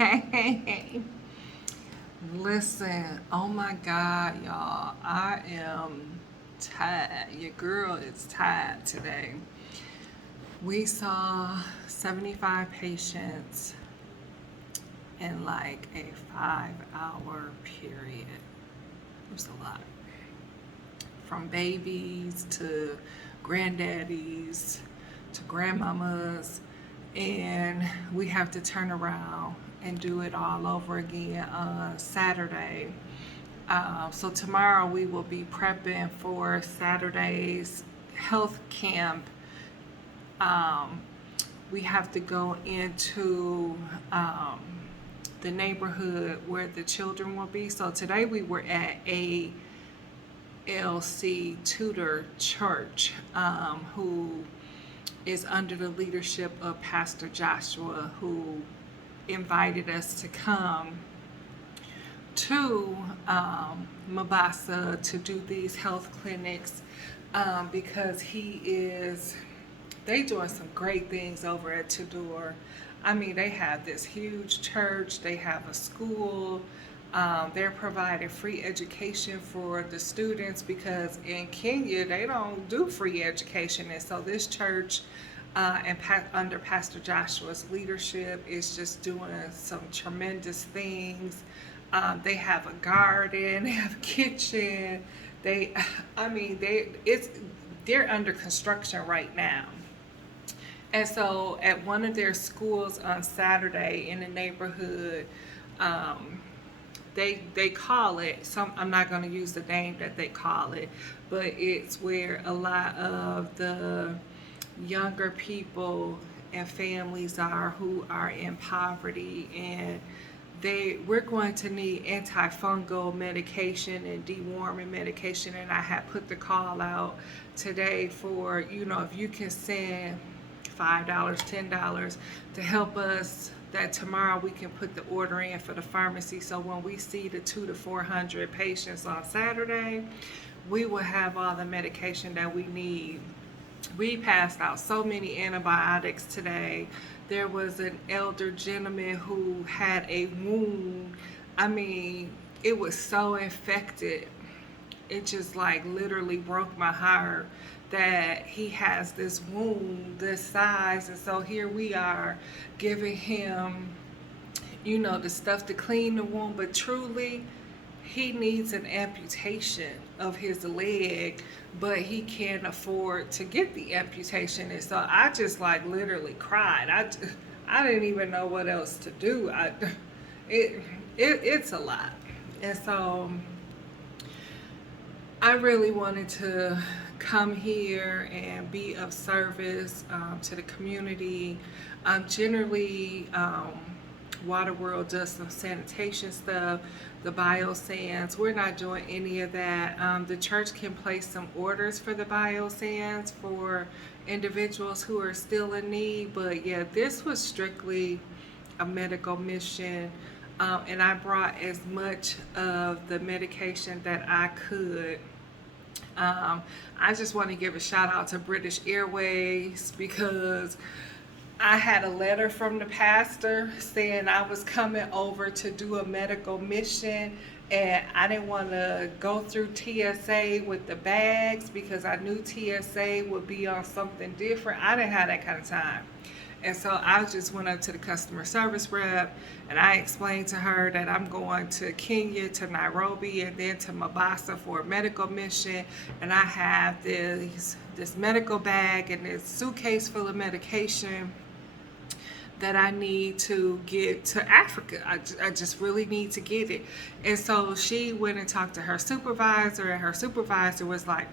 Hey, listen, oh my God, y'all, I am tired. Your girl is tired today. We saw 75 patients in like a 5 hour period. It was a lot. From babies to granddaddies to grandmamas, and we have to turn around and do it all over again on Saturday. So tomorrow we will be prepping for Saturday's health camp. Um, we have to go into the neighborhood where the children will be. So today we were at a LC Tudor Church, who is under the leadership of Pastor Joshua, who invited us to come to Mombassa to do these health clinics, because they doing some great things over at Tudor. I mean, they have this huge church, they have a school, they're providing free education for the students because in Kenya they don't do free education. And so this church, under Pastor Joshua's leadership, is just doing some tremendous things. They have a garden, they have a kitchen. They, I mean, they're under construction right now. And so at one of their schools on Saturday in the neighborhood, um, they call it some. I'm not going to use the name that they call it, but it's where a lot of the younger people and families are who are in poverty, and we're going to need antifungal medication and deworming medication. And I had put the call out today for, if you can send $5, $10 to help us, that tomorrow we can put the order in for the pharmacy. So when we see the 200 to 400 patients on Saturday, we will have all the medication that we need. We passed out so many antibiotics today. There was an elder gentleman who had a wound. I mean, it was so infected. It just like literally broke my heart that he has this wound this size. And so here we are giving him, the stuff to clean the wound, but truly he needs an amputation of his leg, but he can't afford to get the amputation. And so I just like literally cried. I didn't even know what else to do. It's a lot. And so I really wanted to come here and be of service, to the community. Generally, Water World does some sanitation stuff, the biosands. We're not doing any of that. The church can place some orders for the biosands for individuals who are still in need. But yeah, this was strictly a medical mission. And I brought as much of the medication that I could. I just want to give a shout out to British Airways because I had a letter from the pastor saying I was coming over to do a medical mission, and I didn't want to go through TSA with the bags because I knew TSA would be on something different. I didn't have that kind of time. And so I just went up to the customer service rep and I explained to her that I'm going to Kenya, to Nairobi, and then to Mombasa for a medical mission. And I have this medical bag and this suitcase full of medication that I need to get to Africa. I just really need to get it. And so she went and talked to her supervisor, and her supervisor was like,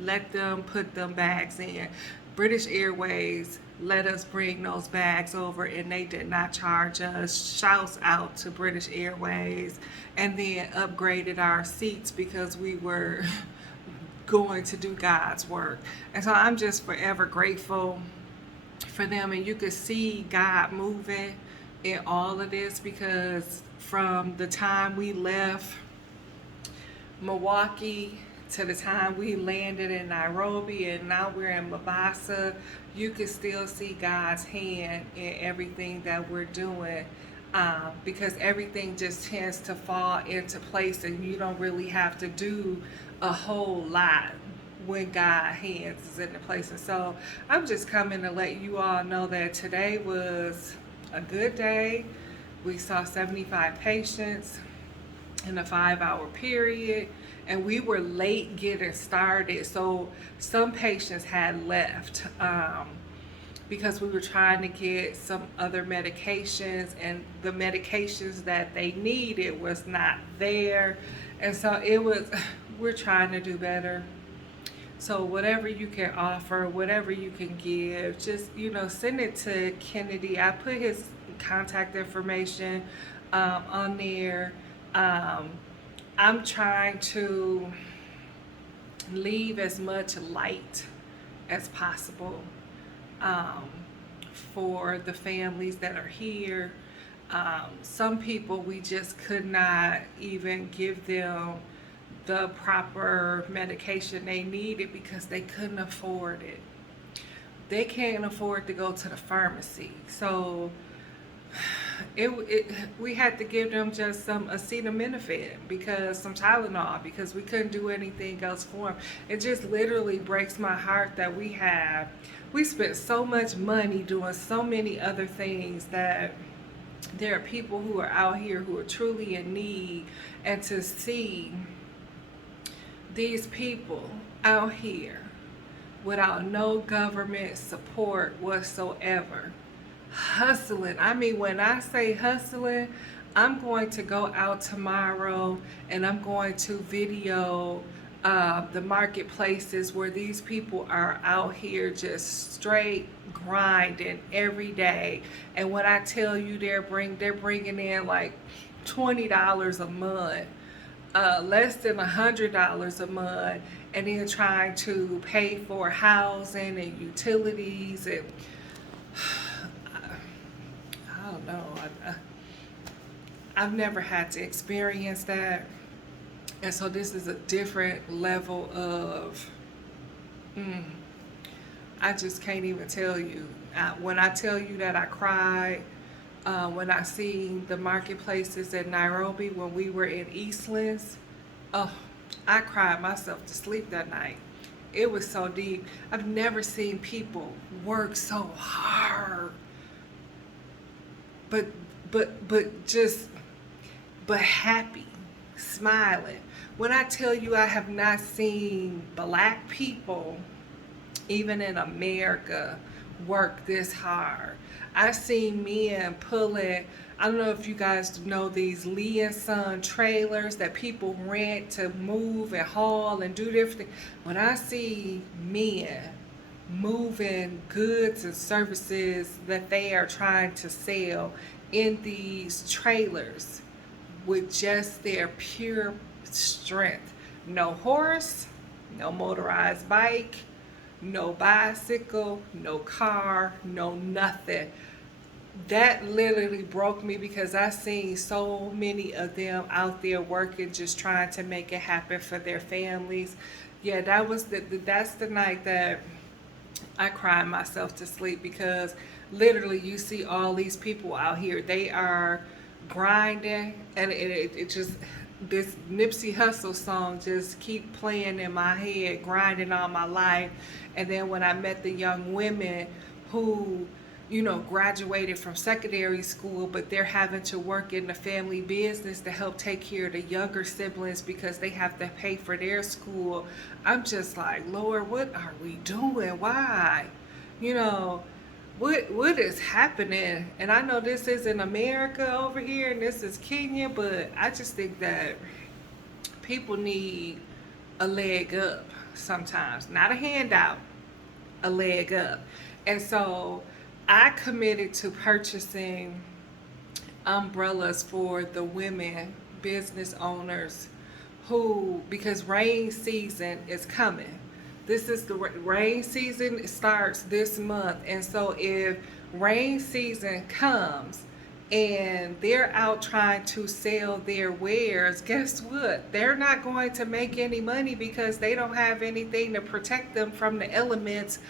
let them put them bags in. British Airways let us bring those bags over, and they did not charge us. Shouts out to British Airways. And then upgraded our seats because we were going to do God's work. And so I'm just forever grateful for them. And you could see God moving in all of this, because from the time we left Milwaukee to the time we landed in Nairobi and now we're in Mombasa, you can still see God's hand in everything that we're doing. because everything just tends to fall into place and you don't really have to do a whole lot when God hands is in the place. And so I'm just coming to let you all know that today was a good day. We saw 75 patients in a 5-hour period, and we were late getting started, so some patients had left because we were trying to get some other medications, and the medications that they needed was not there. And so it was, we're trying to do better. So whatever you can offer, whatever you can give, just, send it to Kennedy. I put his contact information on there. I'm trying to leave as much light as possible for the families that are here. Some people, we just could not even give them the proper medication they needed because they couldn't afford it. They can't afford to go to the pharmacy. So we had to give them just some acetaminophen, because some Tylenol, because we couldn't do anything else for them. It just literally breaks my heart that we spent so much money doing so many other things, that there are people who are out here who are truly in need, and to see these people out here without no government support whatsoever, hustling. I mean, when I say hustling, I'm going to go out tomorrow and I'm going to video the marketplaces where these people are out here just straight grinding every day. And when I tell you they're bringing in like $20 a month, less than $100 a month, and then trying to pay for housing and utilities, and I don't know. I've never had to experience that, and so this is a different level of. I just can't even tell you. When I tell you that I cried when I seen the marketplaces in Nairobi when we were in Eastlands, oh, I cried myself to sleep that night. It was so deep. I've never seen people work so hard, but happy, smiling. When I tell you I have not seen Black people, even in America, work this hard. I've seen men pulling, I don't know if you guys know these Lee and Son trailers that people rent to move and haul and do different things. When I see men moving goods and services that they are trying to sell in these trailers with just their pure strength, no horse, no motorized bike, no bicycle, no car, no nothing. That literally broke me, because I seen so many of them out there working, just trying to make it happen for their families. Yeah, that's the night that I cried myself to sleep, because literally you see all these people out here. They are grinding, and it just, this Nipsey Hussle song just keep playing in my head, grinding all my life. And then when I met the young women who, graduated from secondary school, but they're having to work in the family business to help take care of the younger siblings because they have to pay for their school, I'm just like, Lord, what are we doing? Why? What is happening? And I know this isn't America over here and this is Kenya, but I just think that people need a leg up sometimes. Not a handout, a leg up. And so I committed to purchasing umbrellas for the women business owners who, because rain season is coming. This is the rain season starts this month. And so if rain season comes and they're out trying to sell their wares, guess what? They're not going to make any money because they don't have anything to protect them from the elements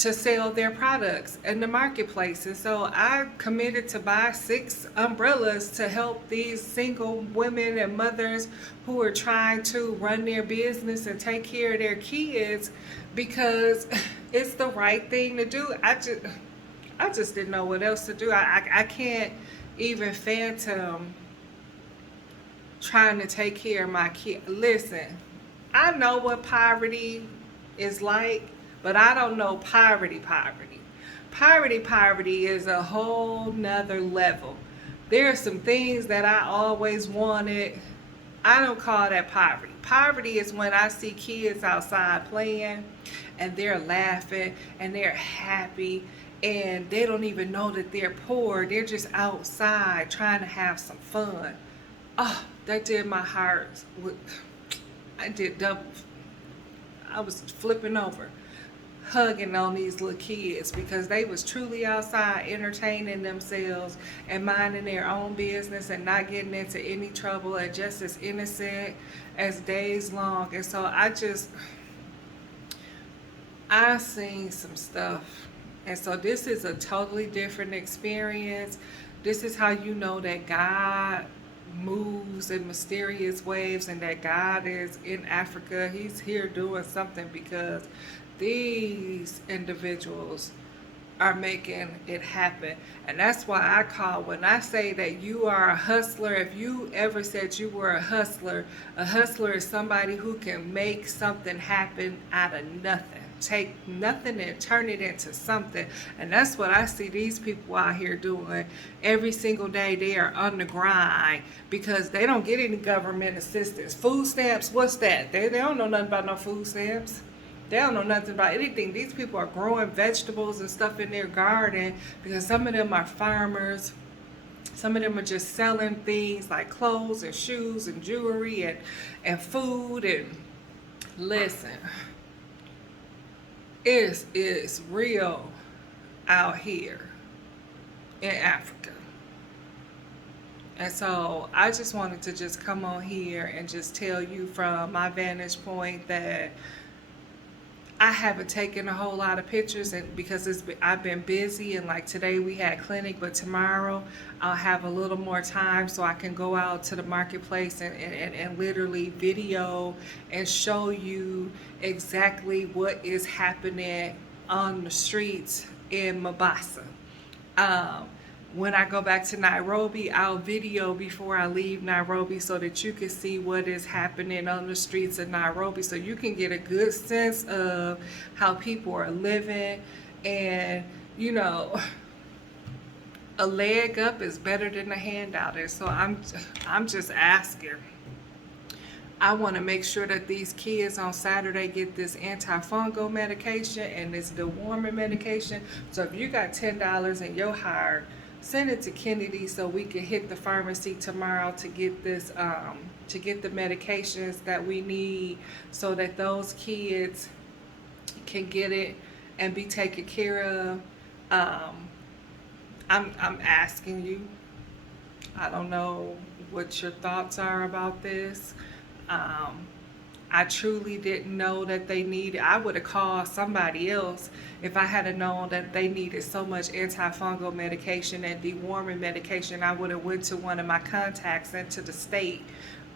to sell their products in the marketplace. And so I committed to buy 6 umbrellas to help these single women and mothers who are trying to run their business and take care of their kids, because it's the right thing to do. I just didn't know what else to do. I can't even fathom trying to take care of my kid. Listen, I know what poverty is like, but I don't know poverty. Poverty is a whole nother level. There are some things that I always wanted. I don't call that poverty. Poverty is when I see kids outside playing and they're laughing and they're happy and they don't even know that they're poor. They're just outside trying to have some fun. Oh, that did my heart. I did double. I was flipping over, hugging on these little kids, because they was truly outside entertaining themselves and minding their own business and not getting into any trouble, and just as innocent as days long. And so I seen some stuff. And so this is a totally different experience. This is how you know that God moves in mysterious waves and that God is in Africa. He's here doing something, because these individuals are making it happen. And that's why when I say that you are a hustler, if you ever said you were a hustler is somebody who can make something happen out of nothing. Take nothing and turn it into something. And that's what I see these people out here doing every single day. They are on the grind because they don't get any government assistance. Food stamps, what's that? They don't know nothing about no food stamps. They don't know nothing about anything. These people are growing vegetables and stuff in their garden, because some of them are farmers. Some of them are just selling things like clothes and shoes and jewelry and food. And listen, it is real out here in Africa. And so I just wanted to just come on here and just tell you from my vantage point that I haven't taken a whole lot of pictures, and because I've been busy, and like today we had clinic, but tomorrow I'll have a little more time so I can go out to the marketplace and literally video and show you exactly what is happening on the streets in Mombassa. When I go back to Nairobi, I'll video before I leave Nairobi so that you can see what is happening on the streets of Nairobi, so you can get a good sense of how people are living. And, you know, a leg up is better than a handout. And so I'm just asking. I want to make sure that these kids on Saturday get this antifungal medication and this deworming medication. So if you got $10 in your heart, send it to Kennedy so we can hit the pharmacy tomorrow to get this, to get the medications that we need, so that those kids can get it and be taken care of. I'm asking you. I don't know what your thoughts are about this. I truly didn't know that they needed. I would have called somebody else if I had known that they needed so much antifungal medication and deworming medication. I would have went to one of my contacts into the state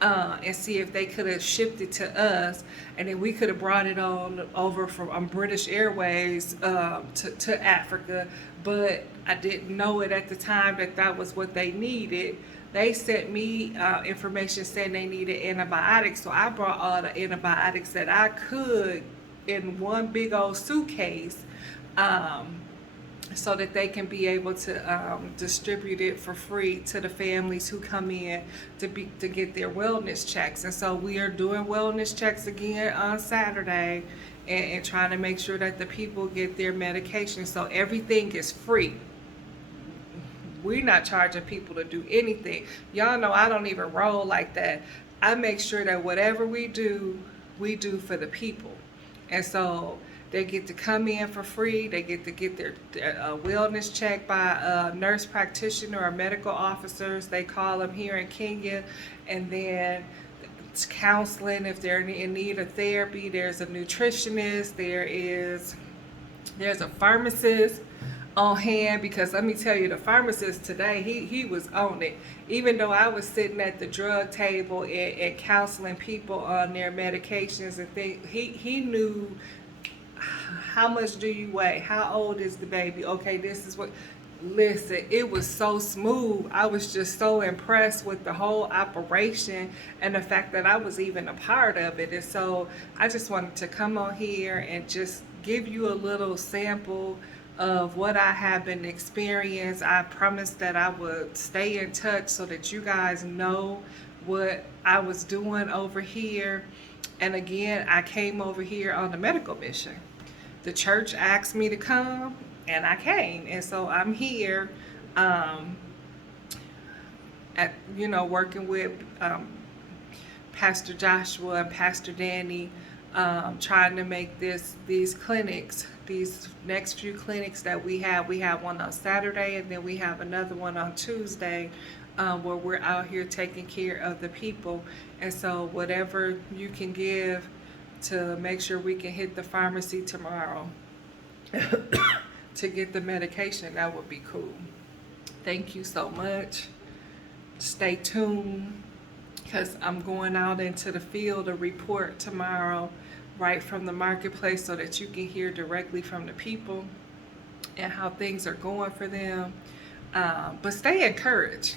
and see if they could have shipped it to us, and then we could have brought it on over from British Airways to Africa. But I didn't know it at the time that that was what they needed. They sent me information saying they needed antibiotics, so I brought all the antibiotics that I could in one big old suitcase, so that they can be able to distribute it for free to the families who come in to get their wellness checks. And so we are doing wellness checks again on Saturday, and trying to make sure that the people get their medication. So everything is free. We're not charging people to do anything. Y'all know I don't even roll like that. I make sure that whatever we do for the people. And so they get to come in for free. They get to get their wellness check by a nurse practitioner or medical officers. They call them here in Kenya. And then it's counseling if they're in need of therapy. There's a nutritionist. There is There's a pharmacist on hand, because let me tell you, the pharmacist today, he was on it. Even though I was sitting at the drug table and counseling people on their medications and things, he knew how much do you weigh? How old is the baby? Okay, this is what. Listen, it was so smooth. I was just so impressed with the whole operation and the fact that I was even a part of it. And so I just wanted to come on here and just give you a little sample of what I have been experiencing. I promised that I would stay in touch so that you guys know what I was doing over here. And again, I came over here on a medical mission. The church asked me to come, and I came, and so I'm here, at working with Pastor Joshua and Pastor Danny, trying to make these clinics, these next few clinics that we have. We have one on Saturday, and then we have another one on Tuesday, where we're out here taking care of the people. And so whatever you can give to make sure we can hit the pharmacy tomorrow to get the medication, that would be cool. Thank you so much. Stay tuned, because I'm going out into the field to report tomorrow right from the marketplace, so that you can hear directly from the people and how things are going for them. But stay encouraged,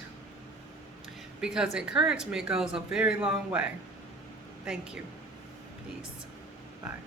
because encouragement goes a very long way. Thank you. Peace. Bye.